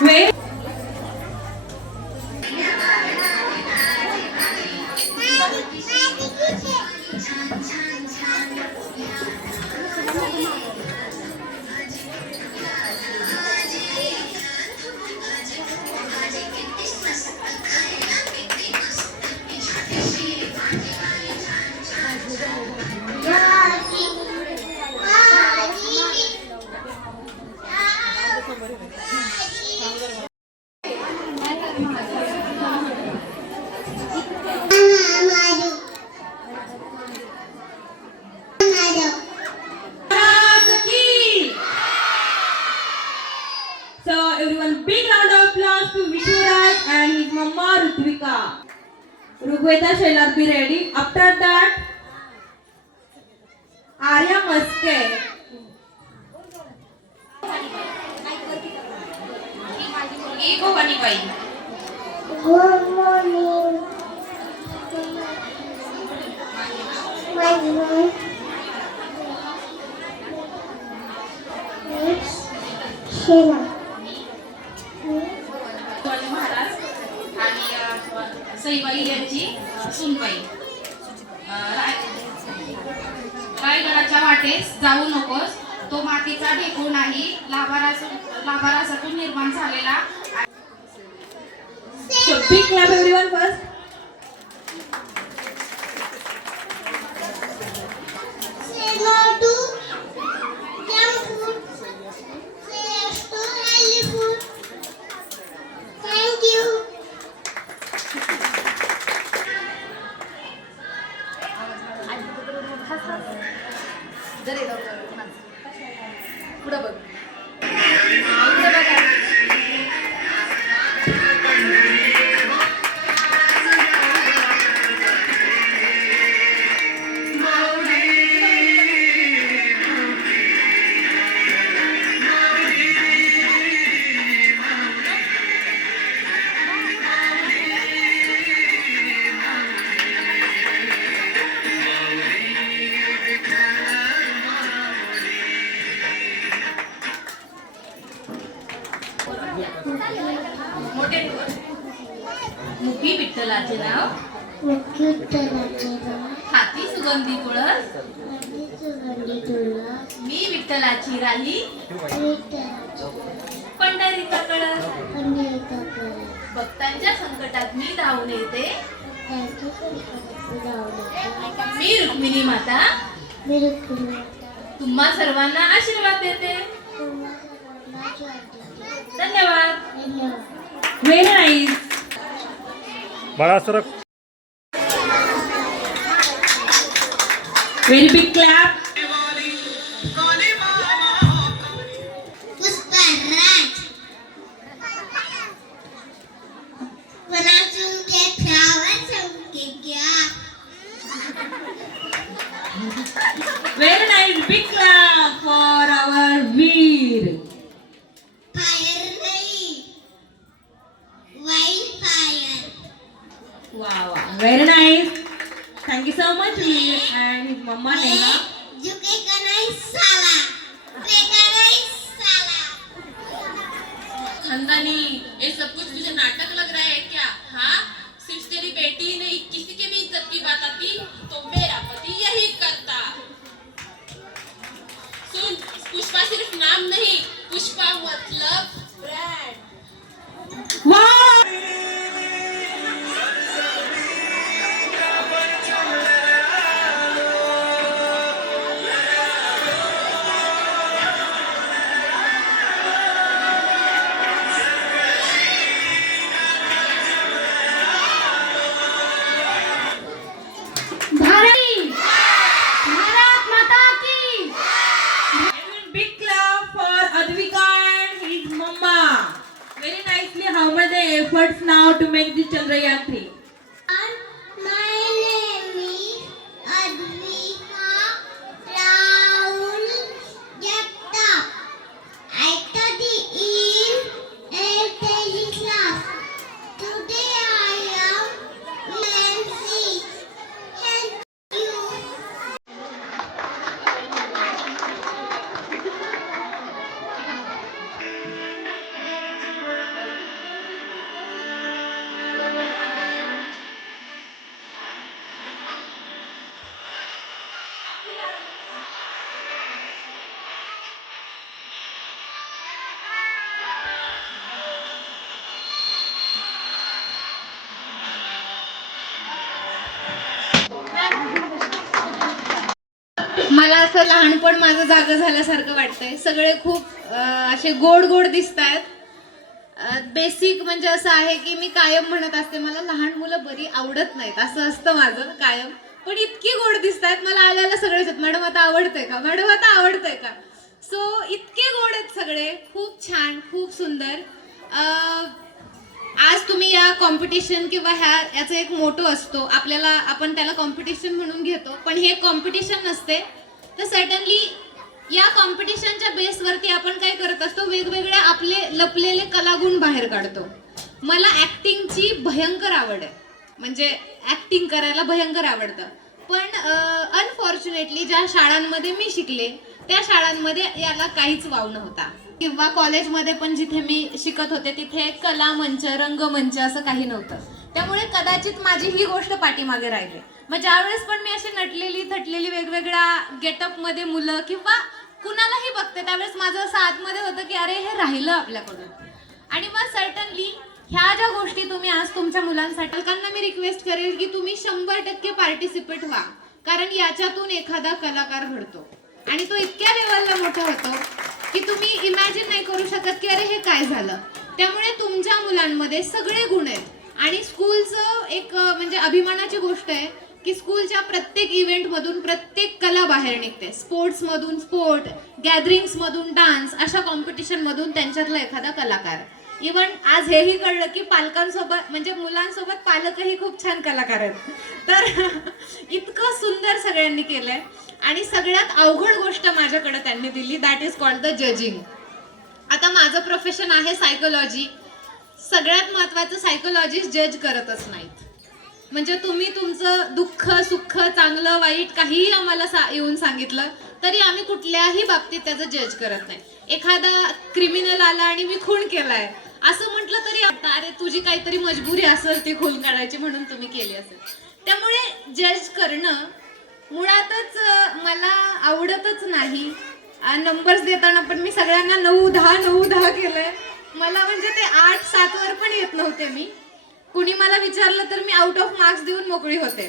Wait. Rugveda shall be ready. After that, Arya Maske. Good morning. My name is Sheila. Shivaji Maharaj आणि अ, सईबाई यांची अ, सूनबाई रायगडाच्या वाटेस जाऊ नकोस. तो मातीचा ढेकू नाही लाभारासातून निर्माण झालेला So big clap everyone first. विठ्ठलाची राही पंढरीकडं भक्तांच्या संकटात मी धावून येते. मी रुक्मिणी माता. तुम्हा सर्वांना आशीर्वाद देते. धन्यवाद. धन्यवाद व्हेरी नाईस बाळा सरक. व्हेरी बिग क्लॅप वा वा very nice thank you so much Veer and his mamma Neha झुकेगा नहीं साला झुकेगा नहीं साला खानदानी ये सब कुछ मुझे नाटक लग रहा है क्या? हाँ? सिर्फ़ तेरी बेटी ही नहीं किसी की भी इज़्ज़त की बात आती तो मेरा पति यही करता। सुन पुष्पा सिर्फ़ नाम नहीं पुष्पा मतलब असं लहानपण माझं जागं झाल्यासारखं वाटतंय. सगळे खूप असे गोड गोड दिसत आहेत बेसिक म्हणजे असं आहे की मी कायम म्हणत असते मला लहान मुलं बरी आवडत नाहीत. असं असतं माझं कायम. पण इतकी गोड दिसत आहेत मला आल्याला सगळे मॅडम आता आवडतंय का? मॅडम आता आवडतंय का? सो इतके गोड आहेत सगळे. खूप छान खूप सुंदर. आज तुम्ही या कॉम्पिटिशन किंवा ह्या याचं एक मोटो असतो. आपल्याला आपण त्याला कॉम्पिटिशन म्हणून घेतो. पण हे कॉम्पिटिशन नसते. तर सडनली या कॉम्पिटिशनच्या बेसवरती आपण काय करत असतो वेगवेगळे आपले लपलेले कलागुण बाहेर काढतो. मला ॲक्टिंगची भयंकर आवड आहे. म्हणजे ॲक्टिंग करायला भयंकर आवडतं. पण अनफॉर्च्युनेटली ज्या शाळांमध्ये मी शिकले त्या शाळांमध्ये याला काहीच वाव नव्हता. किंवा कॉलेजमध्ये पण जिथे मी शिकत होते तिथे कला मंच रंगमंच असं काही नव्हतं. त्यामुळे कदाचित माझी ही गोष्ट पाठीमागे राहिली. मग ज्यावेळेस पण मी अशी नटलेली थटलेली वेगवेगळ्या गेटअपमध्ये मुलं किंवा कुणालाही बघते त्यावेळेस माझं असं आतमध्ये होतं की अरे हे राहिलं आपल्याकडून. आणि मग सर्टनली ह्या ज्या गोष्टी तुम्ही आज तुमच्या मुलांसाठी पालकांना मी रिक्वेस्ट करेल की तुम्ही शंभर टक्के पार्टिसिपेट व्हा. कारण याच्यातून एखादा कलाकार घडतो. आणि तो इतक्या लेवलला मोठा होतो की तुम्ही इमॅजिन नाही करू शकत की अरे हे काय झालं? त्यामुळे तुमच्या मुलांमध्ये सगळे गुण आहेत. आणि स्कूलचं एक म्हणजे अभिमानाची गोष्ट आहे की स्कूलच्या प्रत्येक इव्हेंटमधून प्रत्येक कला बाहेर निघते. स्पोर्ट्समधून स्पोर्ट गॅदरिंग्समधून डान्स अशा कॉम्पिटिशनमधून त्यांच्यातला एखादा कलाकार. इवन आज हेही कळलं की पालकांसोबत म्हणजे मुलांसोबत पालकही खूप छान कलाकार आहेत. तर इतकं सुंदर सगळ्यांनी केलंय. आणि सगळ्यात अवघड गोष्ट माझ्याकडे त्यांनी दिली that is called the judging आता माझं प्रोफेशन आहे सायकोलॉजी सगळ्यात महत्वाचं सायकोलॉजिस्ट जज करतच नाहीत. म्हणजे तुम्ही तुमचं दुःख सुख चांगलं वाईट काहीही आम्हाला सा येऊन सांगितलं तरी आम्ही कुठल्याही बाबतीत त्याचं जज करत नाही. एखादा क्रिमिनल आला आणि मी खून केलाय असं म्हटलं तरी आता, अरे तुझी काहीतरी मजबुरी असेल ती खून काढायची म्हणून तुम्ही केली असेल. त्यामुळे जज करणं मुळातच मला आवडतच नाही. नंबर्स देताना पण मी सगळ्यांना नऊ दहा नऊ दहा केलंय. मला म्हणजे ते आठ सात वर पण येत नव्हते मी. कुणी मला विचारलं तर मी आउट ऑफ मार्क्स देऊन मोकळी होते.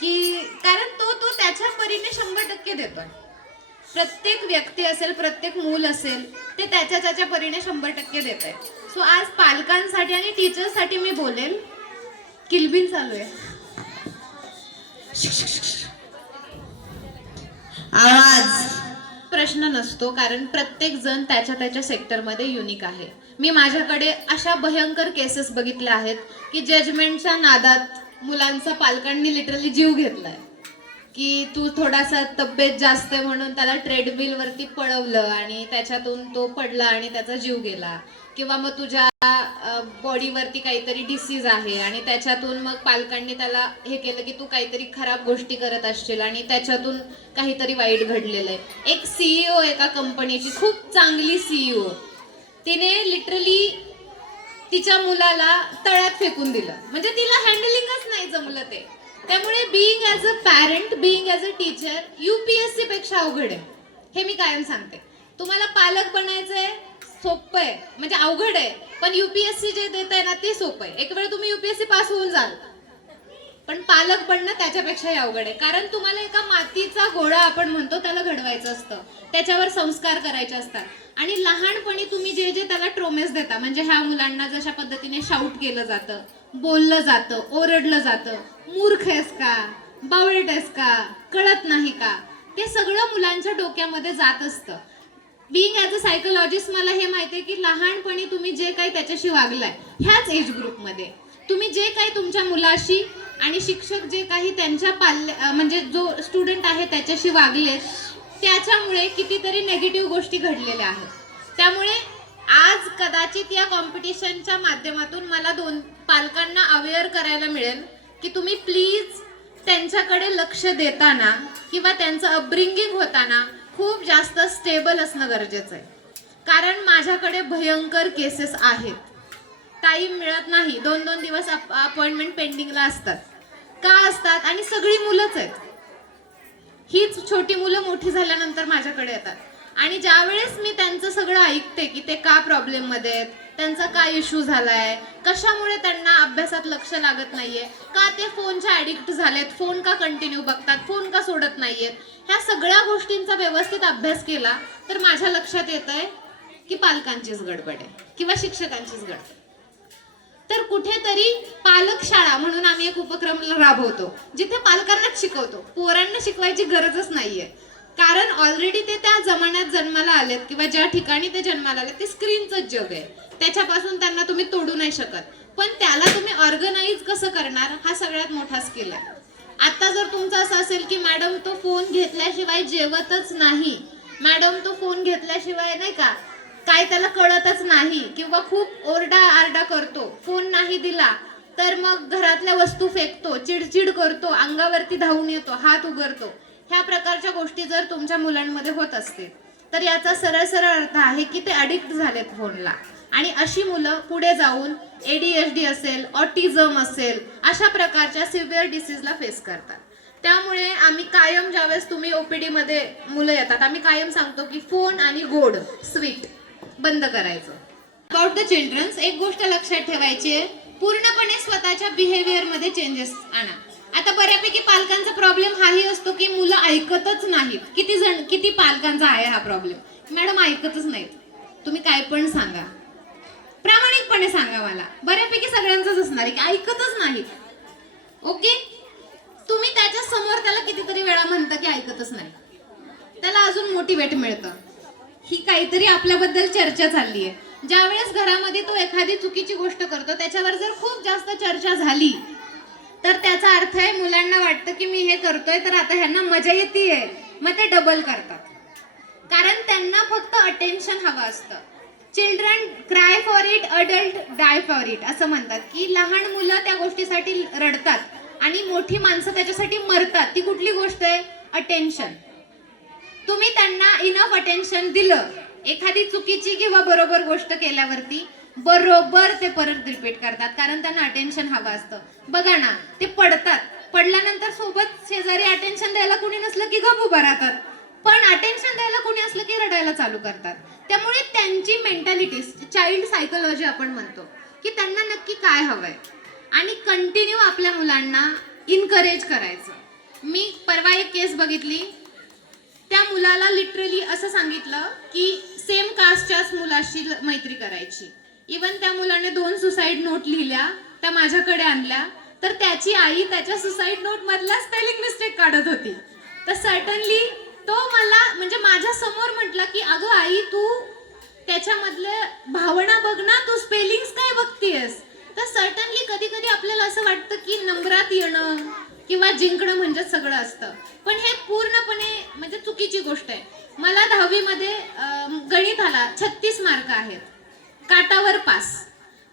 की कारण तो तो त्याच्या परीने शंभर टक्के देतोय. प्रत्येक व्यक्ती असेल प्रत्येक मूल असेल ते त्याच्या त्याच्या परीने शंभर टक्के देत आहे सो आज पालकांसाठी आणि टीचर्ससाठी मी बोलेल किलबिल चालू आहे. आवाज. प्रश्न नसतो कारण प्रत्येक जण त्याच्या त्याच्या सेक्टरमध्ये युनिक आहे. मी माझ्याकडे अशा भयंकर केसेस बघितल्या आहेत की जजमेंटच्या नादात मुलांचा पालकांनी लिटरली जीव घेतलाय. की तू थोडासा तब्येत जास्त आहे म्हणून त्याला ट्रेडमिलवरती पळवलं आणि त्याच्यातून तो पडला आणि त्याचा जीव गेला. किंवा मग तुझ्या बॉडीवरती काहीतरी डिसीज आहे आणि त्याच्यातून मग पालकांनी त्याला हे केलं की तू काहीतरी खराब गोष्टी करत असशील आणि त्याच्यातून काहीतरी वाईट घडलेलं आहे. एक सीईओ एका कंपनीची खूप चांगली सीईओ तिने लिटरली तिच्या मुलाला तळ्यात फेकून दिलं. म्हणजे तिला हँडलिंगच नाही जमलं ते. त्यामुळे being as a parent being as a teacher UPSC पेक्षा अवघड आहे. हे मी कायम सांगते. तुम्हाला पालक बनायचं आहे सोपं आहे. म्हणजे अवघड आहे. पण युपीएससी जे देत आहे ना ते सोपं आहे. एक वेळ तुम्ही युपीएससी पास होऊन जाल. पण पालक बनणं त्याच्यापेक्षाही अवघड आहे. कारण तुम्हाला एका मातीचा गोळा आपण म्हणतो त्याला घडवायचं असतं. त्याच्यावर संस्कार करायचे असतात. आणि लहानपणी तुम्ही जे जे त्याला ट्रोमेस देता म्हणजे ह्या मुलांना जशा पद्धतीने शाऊट केलं जातं बोललं जातं ओरडलं जातं मूर्ख आहेस का? बावळट आहेस का? कळत नाही का? ते सगळं मुलांच्या डोक्यामध्ये जात असतं. बिईंग ॲज अ सायकोलॉजिस्ट मला हे माहिती आहे की लहानपणी तुम्ही जे काही त्याच्याशी वागलाय ह्याच एज ग्रुपमध्ये तुम्ही जे काही तुमच्या मुलाशी आणि शिक्षक जे काही त्यांच्या पाल्य म्हणजे जो स्टुडंट आहे त्याच्याशी वागलेत त्याच्यामुळे कितीतरी नेगेटिव्ह गोष्टी घडलेल्या आहेत. त्यामुळे आज कदाचित या कॉम्पिटिशनच्या माध्यमातून मला दोन पालकांना अवेअर करायला मिळेल की तुम्ही प्लीज त्यांच्याकडे लक्ष देताना किंवा त्यांचं अपब्रिंगिंग होताना खूप जास्त स्टेबल असणं गरजेचं आहे. कारण माझ्याकडे भयंकर केसेस आहेत. टाईम मिळत नाही. दोन दोन दिवस अपॉइंटमेंट पेंडिंगला असतात. का असतात आणि सगळी मुलंच आहेत. हीच छोटी मुलं मोठी झाल्यानंतर माझ्याकडे येतात. आणि ज्यावेळेस मी त्यांचं सगळं ऐकते की ते का प्रॉब्लेममध्ये आहेत त्यांचा काय इश्यू झालाय कशामुळे त्यांना अभ्यासात लक्ष लागत नाहीये का ते फोनच्या ऍडिक्ट झालेत फोन का कंटिन्यू बघतात फोन का सोडत नाहीयेत ह्या सगळ्या गोष्टींचा व्यवस्थित अभ्यास केला तर माझ्या लक्षात येत आहे की पालकांचीच गडबड आहे किंवा शिक्षकांचीच गडबड तर कुठेतरी पालक शाळा म्हणून आम्ही एक उपक्रम राबवतो जिथे पालकांनाच शिकवतो. पोरांना शिकवायची गरजच नाहीये. कारण ऑलरेडी ते त्या जमान्यात जन्माला आलेत किंवा ज्या ठिकाणी ते जन्माला आलेत ते स्क्रीनचंच जग आहे. त्याच्यापासून त्यांना तुम्ही तोडू नाही शकत. पण त्याला तुम्ही ऑर्गनाईज कसं करणार हा सगळ्यात मोठा स्किल आहे. आता जर तुमचं असं असेल की मॅडम तो फोन घेतल्याशिवाय जेवतच नाही. मॅडम तो फोन घेतल्याशिवाय नाही का काय त्याला कळतच नाही किंवा खूप ओरडा आरडा करतो फोन नाही दिला तर मग घरातल्या वस्तू फेकतो चिडचिड करतो अंगावरती धावून येतो हात उगरतो ह्या प्रकारच्या गोष्टी जर तुमच्या मुलांमध्ये होत असतील तर याचा सरळ सरळ अर्थ आहे की ते अडिक्ट झालेत फोनला. आणि अशी मुलं पुढे जाऊन एडीएचडी असेल ऑटिझम असेल अशा प्रकारच्या सिव्हिअर डिसीजला फेस करतात. त्यामुळे आम्ही कायम ज्यावेळेस तुम्ही ओपीडीमध्ये मुलं येतात आम्ही कायम सांगतो की फोन आणि गोड स्वीट बंद करायचं. अबाउट द चिल्ड्रन्स एक गोष्ट लक्षात ठेवायची आहे. पूर्णपणे स्वतःच्या बिहेवियरमध्ये चेंजेस आणा. आता बऱ्यापैकी पालकांचा प्रॉब्लेम हाही असतो की मुलं ऐकतच नाहीत. किती जण किती पालकांचा आहे हा प्रॉब्लेम मॅडम ऐकतच नाहीत. तुम्ही काय पण सांगा. प्रामाणिकपणे सांगा मला. बऱ्यापैकी सगळ्यांचंच असणार आहे की ऐकतच नाहीत. ओके तुम्ही त्याच्यासमोर त्याला कितीतरी वेळा म्हणता की ऐकतच नाही. त्याला अजून मोटिवेट मिळतं. ही काहीतरी आपल्याबद्दल चर्चा चालली आहे. ज्यावेळेस घरामध्ये तो एखादी चुकीची गोष्ट करतो त्याच्यावर जर खूप जास्त चर्चा झाली तर त्याचा अर्थ आहे मुलांना वाटतं की मी हे करतोय तर आता ह्यांना मजा येते मग ते डबल करतात. कारण त्यांना फक्त अटेन्शन हवं असतं. Children cry for it adult die for it असं म्हणतात की लहान मुलं त्या गोष्टीसाठी रडतात आणि मोठी माणसं त्याच्यासाठी मरतात. ती कुठली गोष्ट आहे? अटेन्शन तुम्ही त्यांना इनफ अटेन्शन दिलं. एखादी चुकीची किंवा बरोबर गोष्ट केल्यावरती बरोबर ते परत रिपीट करतात कारण त्यांना अटेन्शन हवं असतं. बघा ना ते पडतात. पडल्यानंतर सोबत शेजारी अटेन्शन द्यायला कुणी नसलं की गप उभं राहतात. पण अटेन्शन द्यायला कोणी असलं की रडायला चालू करतात. त्यामुळे त्यांची मेंटॅलिटी चाइल्ड सायकोलॉजी आपण म्हणतो की त्यांना नक्की काय हवंय. आणि कंटिन्यू आपल्या मुलांना इनकरेज करायचं. मी परवा एक केस बघितली. त्या मुलाला लिटरली असं सांगितलं की सेम कास्टच्याच मुलाशी मैत्री करायची. इवन त्या मुलाने दोन सुसाईड नोट लिहिल्या त्या माझ्याकडे आणल्या. तर त्याची आई त्याच्या सुसाईड नोट मधला स्पेलिंग मिस्टेक काढत होती. तर सर्टनली तो मला म्हणजे माझ्यासमोर म्हटला की अगं आई तू त्याच्यामधल्या भावना बघ ना तू स्पेलिंग काय बघतीयस? तर सर्टनली कधी कधी आपल्याला असं वाटतं की नंबरात येणं किंवा जिंकणं म्हणजे सगळं असतं. पण हे पूर्णपणे म्हणजे चुकीची गोष्ट आहे. मला दहावीमध्ये गणित आला छत्तीस मार्क आहेत. काटावर पास.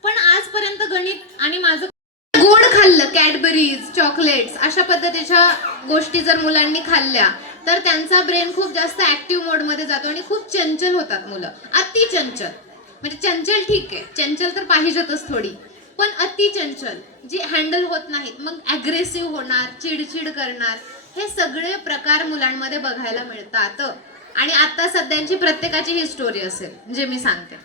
पण आजपर्यंत गणित आणि माझं गोड खाल्लं कॅडबरीज चॉकलेट्स अशा पद्धतीच्या गोष्टी जर मुलांनी खाल्ल्या तर त्यांचा ब्रेन खूप जास्त ऍक्टिव्ह मोडमध्ये जातो आणि खूप चंचल होतात मुलं. अति चंचल. म्हणजे चंचल ठीक आहे. चंचल तर पाहिजेतच थोडी. पण अति चंचल. जी हँडल होत नाहीत मग ॲग्रेसिव्ह होणार चिडचिड करणार. हे सगळे प्रकार मुलांमध्ये बघायला मिळतात. आणि आता सध्याची प्रत्येकाची ही स्टोरी असेल जे मी सांगते.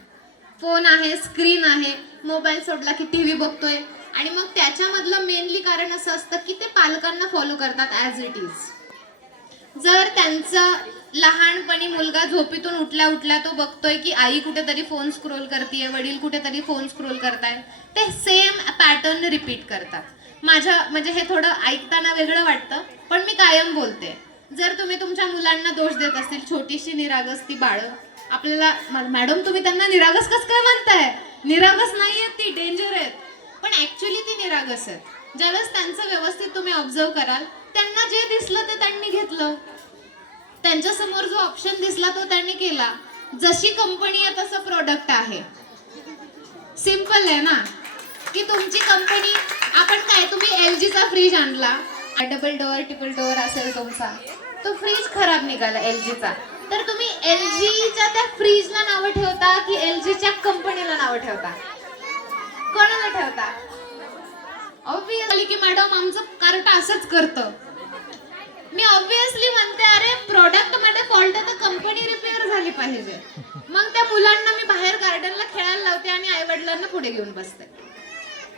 फोन आहे स्क्रीन आहे मोबाईल सोडला की टीव्ही बघतोय. आणि मग त्याच्यामधलं मेनली कारण असं असतं की ते पालकांना फॉलो करतात ॲज इट इज जर त्यांचं लहानपणी मुलगा झोपीतून उठल्या उठल्या तो बघतोय की आई कुठेतरी फोन स्क्रोल करते वडील कुठेतरी फोन स्क्रोल करतायत ते सेम पॅटर्न रिपीट करतात. माझ्या म्हणजे हे थोडं ऐकताना वेगळं वाटतं पण मी कायम बोलते. जर तुम्ही तुमच्या मुलांना दोष देत असतील छोटीशी निरागस ती बाळं आपल्याला म- मॅडम तुम्ही त्यांना निरागस कस काय म्हणताय? निरागस नाही आहेत ती डेंजर आहेत. पण ऍक्च्युली ती निरागस आहेत. ज्यावेळेस त्यांचं व्यवस्थित तुम्ही ऑब्झर्व कराल त्यांना जे दिसलं ते त्यांनी घेतलं. त्यांच्यासमोर जो ऑप्शन दिसला तो त्यांनी केला. जशी कंपनी आहे तसं प्रोडक्ट आहे. सिंपल आहे ना? की तुमची कंपनी आपण काय तुम्ही एल जीचा फ्रीज आणला. डबल डोअर ट्रिपल डोअर असेल तुमचा. तो फ्रीज खराब निघाला एल जीचा तर तुम्ही एल जीच्या त्या फ्रीजला नावं ठेवता की एल जीच्या कंपनीला नावं ठेवता? कोणाला ठेवता? ऑब्विसली की मॅडम आमचं कार्ट असंच करतं. मी ऑब्विसली म्हणते अरे प्रोडक्टमध्ये फॉल्ट आहे तर कंपनी रिपेअर झाली पाहिजे. मग त्या मुलांना मी बाहेर गार्डनला खेळायला लावते आणि आई वडिलांना पुढे घेऊन बसते.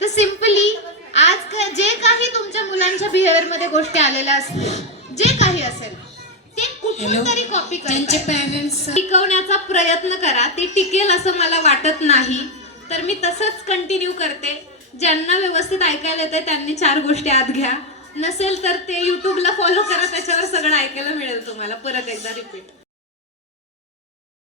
तर सिम्पली आज जे काही तुमच्या मुलांच्या बिहेवियरमध्ये गोष्टी आलेल्या असतील जे काही असेल ते कुठून तरी कॉपी त्यांचे पॅरेंट्स टिकवण्याचा प्रयत्न करा ते टिकेल असं मला वाटत नाही. तर मी तसंच कंटिन्यू करते. ज्यांना व्यवस्थित ऐकायला येते त्यांनी चार गोष्टी आत घ्या. नसेल तर ते युट्यूबला फॉलो करा त्याच्यावर सगळं ऐकायला मिळेल तुम्हाला. परत एकदा रिपीट